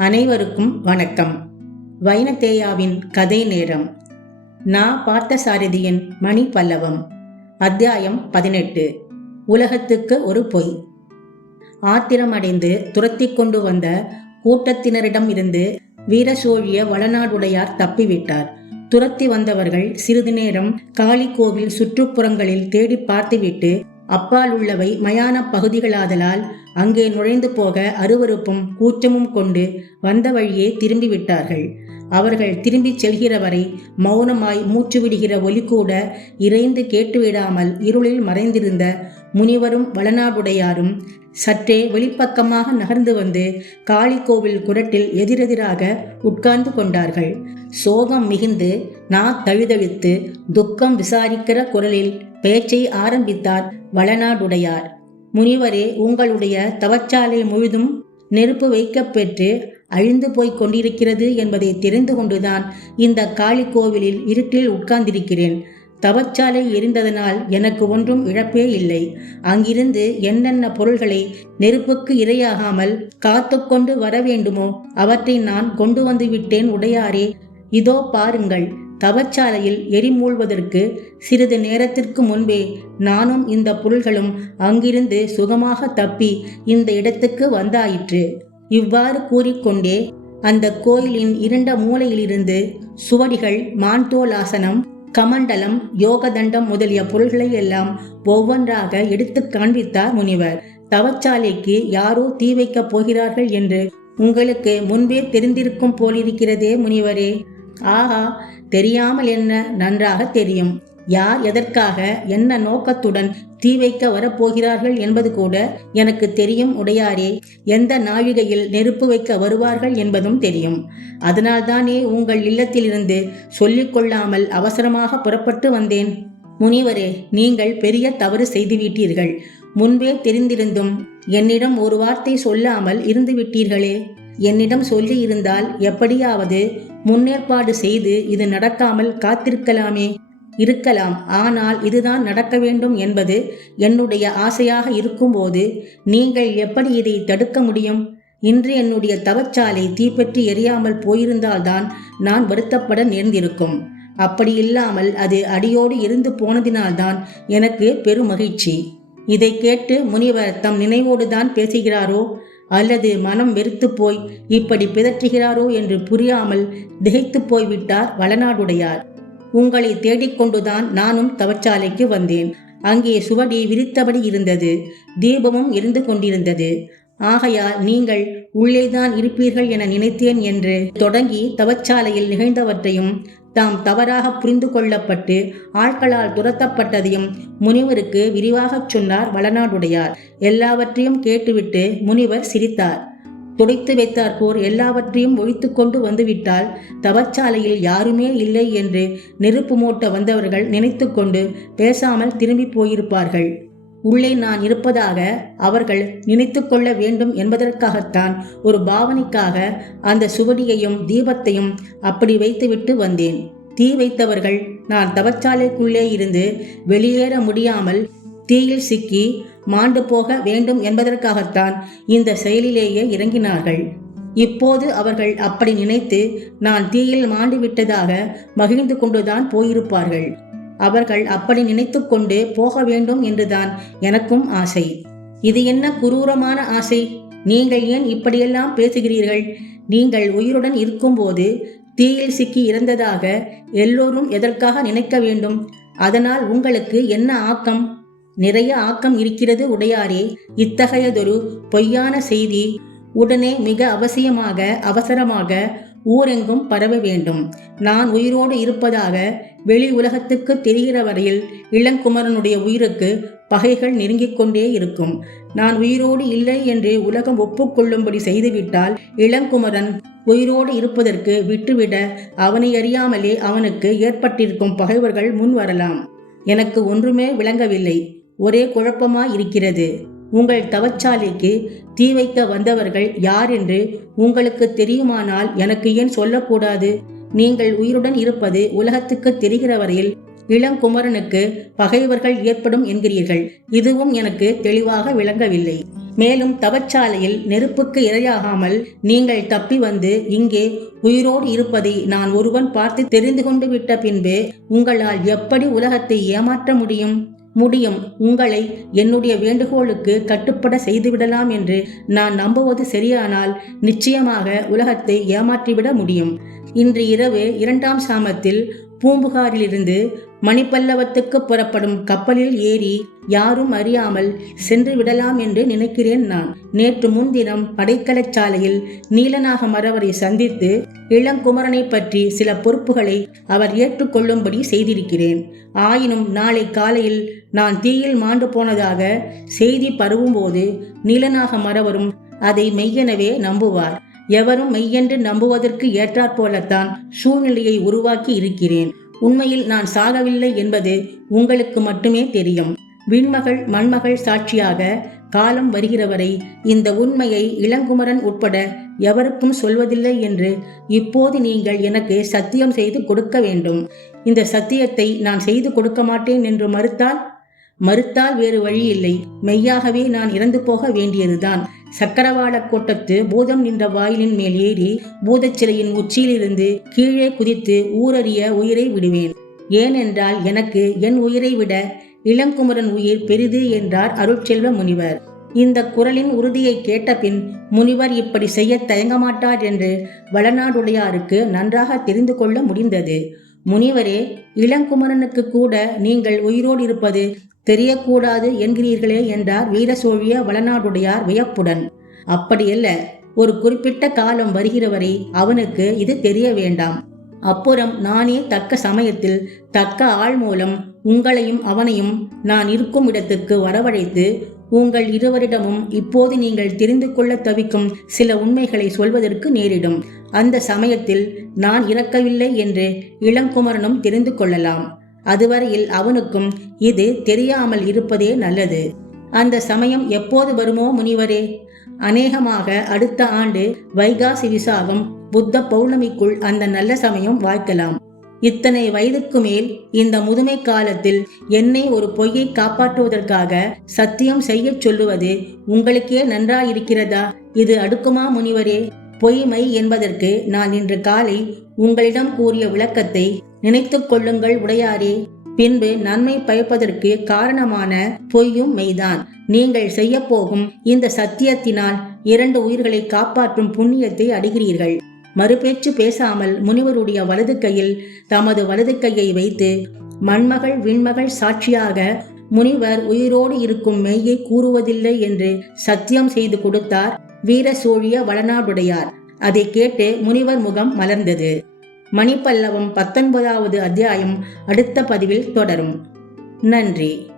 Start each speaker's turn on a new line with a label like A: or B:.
A: அனைவருக்கும் வணக்கம். வைனதேயாவின் கதை நேரம். நா பார்த்தசாரதியின் மணி பல்லவம். அத்தியாயம் பதினெட்டு. உலகத்துக்கு ஒரு பொய். ஆத்திரமடைந்து துரத்தி கொண்டு வந்த கூட்டத்தினரிடம் இருந்து வீரசோழிய வளநாடுடையார் தப்பிவிட்டார். துரத்தி வந்தவர்கள் சிறிது நேரம் காளி கோவில் சுற்றுப்புறங்களில் தேடி பார்த்துவிட்டு அப்பால் உள்ளவை மயான பகுதிகளாதலால் அங்கே நுழைந்து போக அருவருப்பும் கூச்சமும் கொண்டு வந்த வழியே திரும்பி விட்டார்கள் அவர்கள் திரும்பிச் செல்கிற வரை மௌனமாய் மூச்சு விடுகிற ஒலி கூட இறைந்து கேட்டுவிடாமல் இருளில் மறைந்திருந்த முனிவரும் வளநாடுடையாரும் சற்றே வெளிப்பக்கமாக நகர்ந்து வந்து காளிக்கோவில் குரட்டில் எதிரெதிராக உட்கார்ந்து கொண்டார்கள். சோகம் மிகுந்து நா தழுதழுத்து துக்கம் விசாரிக்கிற குரலில் பேச்சை ஆரம்பித்தார் வளநாடுடையார். முனிவரே உங்களுடைய தவச்சாலை முழுதும் நெருப்பு வைக்கப்பெற்று அழிந்து போய்க் கொண்டிருக்கிறது என்பதை தெரிந்து கொண்டுதான் இந்த காளி கோவிலில் இருட்டில் உட்கார்ந்திருக்கிறேன். தவச்சாலை எரிந்ததனால் எனக்கு ஒன்றும் இழப்பே இல்லை. அங்கிருந்து என்னென்ன பொருள்களை நெருப்புக்கு இரையாகாமல் காத்து கொண்டு வர வேண்டுமோ அவற்றை நான் கொண்டு வந்து விட்டேன் உடையாரே. இதோ பாருங்கள் தவச்சாலையில் எரிமூழ்வதற்கு சிறிது நேரத்திற்கு முன்பே நானும் இந்த பொருள்களும் அங்கிருந்து சுகமாக தப்பி இந்த இடத்துக்கு வந்தாயிற்று. இவ்வாறு கூறிக்கொண்டே அந்த கோயிலின் இரண்ட மூலையிலிருந்து சுவடிகள் மான்தோலாசனம் கமண்டலம் யோகதண்டம் முதலிய பொருள்களை எல்லாம் ஒவ்வொன்றாக எடுத்து காண்பித்தார் முனிவர். தவச்சாலைக்கு யாரோ தீ வைக்கப் போகிறார்கள் என்று உங்களுக்கு முன்பே தெரிந்திருக்கும் போலிருக்கிறதே முனிவரே. ஆஹா தெரியாமல் என்ன நன்றாக தெரியும். யார் எதற்காக என்ன நோக்கத்துடன் தீ வைக்க வரப்போகிறார்கள் என்பது கூட எனக்கு தெரியும் உடையாரே. எந்த நாழிகையில் நெருப்பு வைக்க வருவார்கள் என்பதும் தெரியும். அதனால்தானே உங்கள் இல்லத்திலிருந்து சொல்லிக்கொள்ளாமல் அவசரமாக புறப்பட்டு வந்தேன். முனிவரே நீங்கள் பெரிய தவறு செய்துவிட்டீர்கள். முன்பே தெரிந்திருந்தும் என்னிடம் ஒரு வார்த்தை சொல்லாமல் இருந்து விட்டீர்களே என்னிடம் சொல்லியிருந்தால் எப்படியாவது முன்னேற்பாடு செய்து இது நடக்காமல் காத்திருக்கலாமே. இருக்கலாம். ஆனால் இதுதான் நடக்க வேண்டும் என்பது என்னுடைய ஆசையாக இருக்கும்போது நீங்கள் எப்படி இதை தடுக்க முடியும்? இன்று என்னுடைய தவச்சாலை தீப்பற்றி எரியாமல் போயிருந்தால்தான் நான் வருத்தப்பட நேர்ந்திருக்கும். அப்படி இல்லாமல் அது அடியோடு இருந்து போனதினால்தான் எனக்கு பெருமகிழ்ச்சி. இதை கேட்டு முனிவர் தம் நினைவோடுதான் பேசுகிறாரோ? அல்லது மனம் வெறுத்து போய் இப்படி பிதற்றுகிறாரோ என்று புரியாமல் திகைத்து போய்விட்டார் வளநாடுடையார். உங்களை தேடிக்கொண்டுதான் நானும் தவச்சாலைக்கு வந்தேன். அங்கே சுவடி விரித்தபடி இருந்தது. தீபமும் எரிந்து கொண்டிருந்தது. ஆகையால் நீங்கள் உள்ளேதான் இருப்பீர்கள் என நினைத்தேன் என்று தொடங்கி தவச்சாலையில் நிகழ்ந்தவற்றையும் தாம் தவறாக புரிந்து கொள்ளப்பட்டு ஆட்களால் துரத்தப்பட்டதையும் முனிவருக்கு விரிவாகச் சொன்னார் வளநாடுடையார். எல்லாவற்றையும் கேட்டுவிட்டு முனிவர் சிரித்தார். துடைத்து வைத்தார் போர் எல்லாவற்றையும் ஒழித்து கொண்டு வந்துவிட்டால் தவச்சாலையில் யாருமே இல்லை என்று நெருப்பு மூட்ட வந்தவர்கள் நினைத்து கொண்டு பேசாமல் திரும்பி போயிருப்பார்கள். உள்ளே நான் இருப்பதாக அவர்கள் நினைத்து கொள்ள வேண்டும் என்பதற்காகத்தான் ஒரு பாவனைக்காக அந்த சுவடியையும் தீபத்தையும் அப்படி வைத்துவிட்டு வந்தேன். தீ வைத்தவர்கள் நான் தவச்சாலைக்குள்ளே இருந்து வெளியேற முடியாமல் தீயில் சிக்கி மாண்டு போக வேண்டும் என்பதற்காகத்தான் இந்த செயலிலேயே இறங்கினார்கள். இப்போது அவர்கள் அப்படி நினைத்து நான் தீயில் மாண்டு விட்டதாக மகிழ்ந்து கொண்டுதான் போயிருப்பார்கள். அவர்கள் அப்படி நினைத்து கொண்டு போக வேண்டும் என்றுதான் எனக்கும் ஆசை. இது என்ன குரூரமான ஆசை? நீங்கள் ஏன் இப்படியெல்லாம் பேசுகிறீர்கள்? நீங்கள் உயிருடன் இருக்கும்போது தீயில் சிக்கி இறந்ததாக எல்லோரும் எதற்காக நினைக்க வேண்டும்? அதனால் உங்களுக்கு என்ன ஆக்கம்? நிறைய ஆக்கம் இருக்கிறது உடையாரே. இத்தகையதொரு பொய்யான செய்தி உடனே மிக அவசியமாக அவசரமாக ஊரெங்கும் பரவ வேண்டும். நான் உயிரோடு இருப்பதாக வெளி உலகத்துக்கு தெரிகிற வரையில் இளங்குமரனுடைய உயிருக்கு பகைகள் நெருங்கிக் கொண்டே இருக்கும். நான் உயிரோடு இல்லை என்று உலகம் ஒப்புக்கொள்ளும்படி செய்துவிட்டால் இளங்குமரன் உயிரோடு இருப்பதற்கு விட்டுவிட அவனை அறியாமலே அவனுக்கு ஏற்பட்டிருக்கும் பகைவர்கள் முன் வரலாம் எனக்கு ஒன்றுமே விளங்கவில்லை. ஒரே குழப்பமாய் இருக்கிறது. உங்கள் தவச்சாலைக்கு தீ வைக்க வந்தவர்கள் யார் என்று உங்களுக்கு தெரியுமானால் எனக்கு ஏன் சொல்லக்கூடாது? நீங்கள் உயிருடன் இருப்பது உலகத்துக்கு தெரிகிற வரையில் இளங்குமரனுக்கு பகைவர்கள் ஏற்படும் என்கிறீர்கள். இதுவும் எனக்கு தெளிவாக விளங்கவில்லை. மேலும் தவச்சாலையில் நெருப்புக்கு இரையாகாமல் நீங்கள் தப்பி வந்து இங்கே உயிரோடு இருப்பதை நான் ஒருவன் பார்த்து தெரிந்து கொண்டு விட்ட பின்பு உங்களால் எப்படி உலகத்தை ஏமாற்ற முடியும்? முடியும். உங்களை என்னுடைய வேண்டுகோளுக்கு கட்டுப்பட செய்துவிடலாம் என்று நான் நம்புவது சரியானால் நிச்சயமாக உலகத்தை ஏமாற்றிவிட முடியும். இன்று இரவு இரண்டாம் சாமத்தில் பூம்புகாரிலிருந்து மணிப்பல்லவத்துக்கு புறப்படும் கப்பலில் ஏறி யாரும் அறியாமல் சென்று விடலாம் என்று நினைக்கிறேன் நான். நேற்று முன்தினம் படைக்கலச் சாலையில் நீலநாக மரவரை சந்தித்து இளங்குமரனை பற்றி சில பொறுப்புகளை அவர் ஏற்றுக்கொள்ளும்படி செய்திருக்கிறேன். ஆயினும் நாளை காலையில் நான் தீயில் மாண்டு போனதாக செய்தி பரவும்போது நீலநாக மரவரும் அதை மெய்யெனவே நம்புவார். எவரும் மெய்யென்று நம்புவதற்கு ஏற்றாற்போலத்தான் சூழ்நிலையை உருவாக்கி இருக்கிறேன். உண்மையில் நான் சாகவில்லை என்பது உங்களுக்கு மட்டுமே தெரியும். விண்மகள் மண்மகள் சாட்சியாக காலம் வருகிறவரை இந்த உண்மையை இளங்குமரன் உட்பட எவருக்கும் சொல்வதில்லை என்று இப்போது நீங்கள் எனக்கு சத்தியம் செய்து கொடுக்க வேண்டும். இந்த சத்தியத்தை நான் செய்து கொடுக்க மாட்டேன் என்று மறுத்தால் மறுத்தால் வேறு வழி இல்லை. மெய்யாகவே நான் இறந்து போக வேண்டியதுதான். சக்கரவாள கோட்டத்து பூதம் நின்ற வாயிலின் மேல் ஏறி பூதச்சிலையின் உச்சியிலிருந்து கீழே குதித்து ஊரறிய உயிரை விடுவேன். ஏனென்றால் எனக்கு என் உயிரை விட இளங்குமரன் உயிர் பெரிது என்றார் அருட்செல்வ முனிவர். இந்த குரலின் உறுதியை கேட்டபின் முனிவர் இப்படி செய்ய தயங்க மாட்டார் என்று வளநாடுடையாருக்கு நன்றாக தெரிந்து கொள்ள முடிந்தது. முனிவரே இளங்குமரனுக்கு கூட நீங்கள் உயிரோடு இருப்பது தெரியக்கூடாது என்கிறீர்களே என்றார் வீரசோழிய வளநாடுடையார் வியப்புடன். அப்படியல்ல ஒரு குறிப்பிட்ட காலம் வருகிறவரை அவனுக்கு இது தெரிய வேண்டாம். அப்புறம் நானே தக்க சமயத்தில் தக்க ஆள் மூலம் உங்களையும் அவனையும் நான் இருக்கும் இடத்துக்கு வரவழைத்து உங்கள் இருவரிடமும் இப்போது நீங்கள் தெரிந்து கொள்ள தவிக்கும் சில உண்மைகளை சொல்வதற்கு நேரிடும். அந்த சமயத்தில் நான் இறக்கவில்லை என்று இளங்குமரனும் தெரிந்து கொள்ளலாம். அதுவரையில் அவனுக்கும் இது தெரியாமல் இருப்பதே நல்லது. அந்த சமயம் எப்போது வருமோ முனிவரே? அநேகமாக அடுத்த ஆண்டு வைகாசி விசாகம் புத்த பௌர்ணமிக்குள் அந்த நல்ல சமயம் வாய்க்கலாம். இத்தனை வயதுக்கு மேல் இந்த முதுமை காலத்தில் என்னை ஒரு பொய்யை காப்பாற்றுவதற்காக சத்தியம் செய்யச் சொல்லுவது உங்களுக்கே நன்றாயிருக்கிறதா? இது அடுக்குமா முனிவரே? பொய்மை என்பதற்கு நான் இன்று காலை உங்களிடம் கூறிய விளக்கத்தை நினைத்துக் கொள்ளுங்கள் உடையாரே. பின்பு நன்மை பயப்பதற்கு காரணமான பொய்யும் மெய்தான். நீங்கள் செய்ய போகும் இந்த சத்தியத்தினால் இரண்டு உயிர்களை காப்பாற்றும் புண்ணியத்தை அடைகிறீர்கள். மறுபேச்சு பேசாமல் முனிவருடைய வலது கையில் தமது வலது கையை வைத்து மண்மகள் விண்மகள் சாட்சியாக முனிவர் உயிரோடு இருக்கும் மெய்யை கூறுவதில்லை என்று சத்தியம் செய்து கொடுத்தார் வீர சோழிய வளநாடுடையார். அதை கேட்டு முனிவர் முகம் மலர்ந்தது. மணிப்பல்லவம் பத்தொன்பதாவது அத்தியாயம் அடுத்த பதிவில் தொடரும். நன்றி.